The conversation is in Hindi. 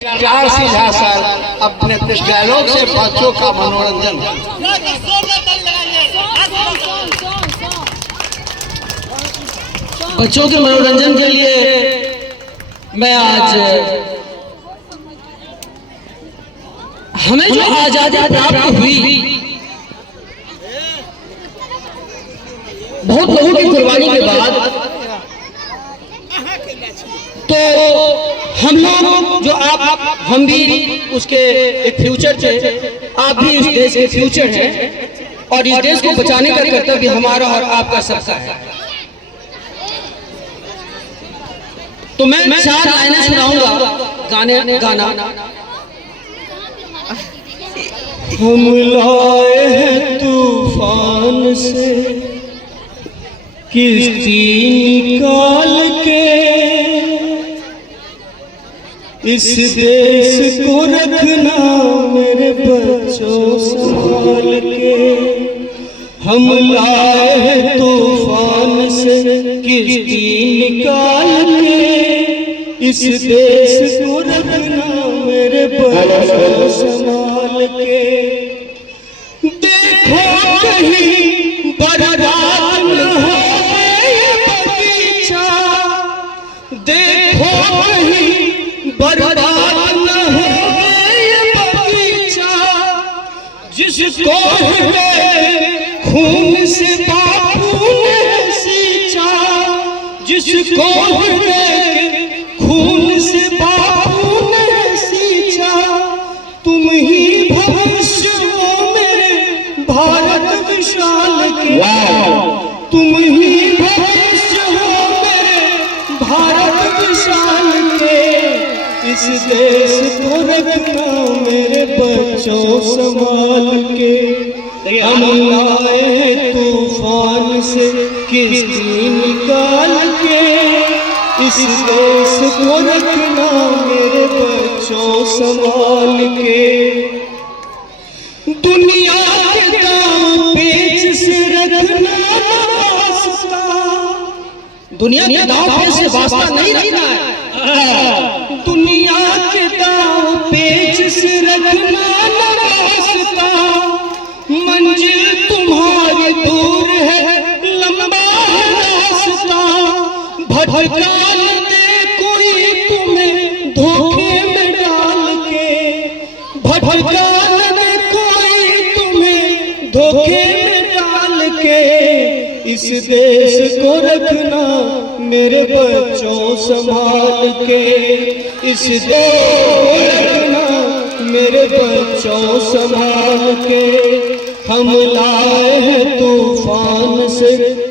प्यार सीधा सर अपने इस डायलॉग से बच्चों का मनोरंजन। बच्चों के मनोरंजन के लिए मैं आज हमें जो आजादी प्राप्त हुई, बहुत लोगों की कुर्बानी के बाद, तो हम लोग जो आप हम भी उसके एक फ्यूचर थे, आप भी इस देश के फ्यूचर हैं और इस देश को बचाने का कर्तव्य हमारा और आपका सबका है। तो मैं 4 लाइनें सुनाऊंगा गाना। हम लाए हैं तूफान से किश्ती निकाल के, इस देश को रखना मेरे बच्चों संभाल के। हम लाए हैं तूफान से किश्ती निकाल के, इस देश को रखना मेरे बच्चों संभाल के। देखो कहीं बर्बाद न हो ये बगीचा, देखो कहीं बर्बाद न हो ये बगीचा, जिसको खून से बापू ने सींचा, जिसको खून से बापू ने सींचा। तुम ही भविष्य हो मेरे भारत विशाल के, तुम ही भविष्य हो मेरे भारत विशाल के। इस देश को रखना मेरे बच्चों संभाल के। हम लाए तूफान से किश्ती निकाल के, इस देश को रखना मेरे बच्चों संभाल के। दुनिया के दांव पेच से रखना वास्ता, दुनिया के दांव पेच से वास्ता नहीं रखना है। दुनिया के दांव पेच से रखना वास्ता, मंजिल तुम्हारी दूर है लंबा रास्ता। भटका न दे कोई तुम्हें धोखे में डाल के, भटका न दे कोई तुम्हें धोखे में डाल के। इस देश को रखना मेरे बच्चों संभाल के, इस देश को रखना मेरे बच्चों संभाल के। हम लाए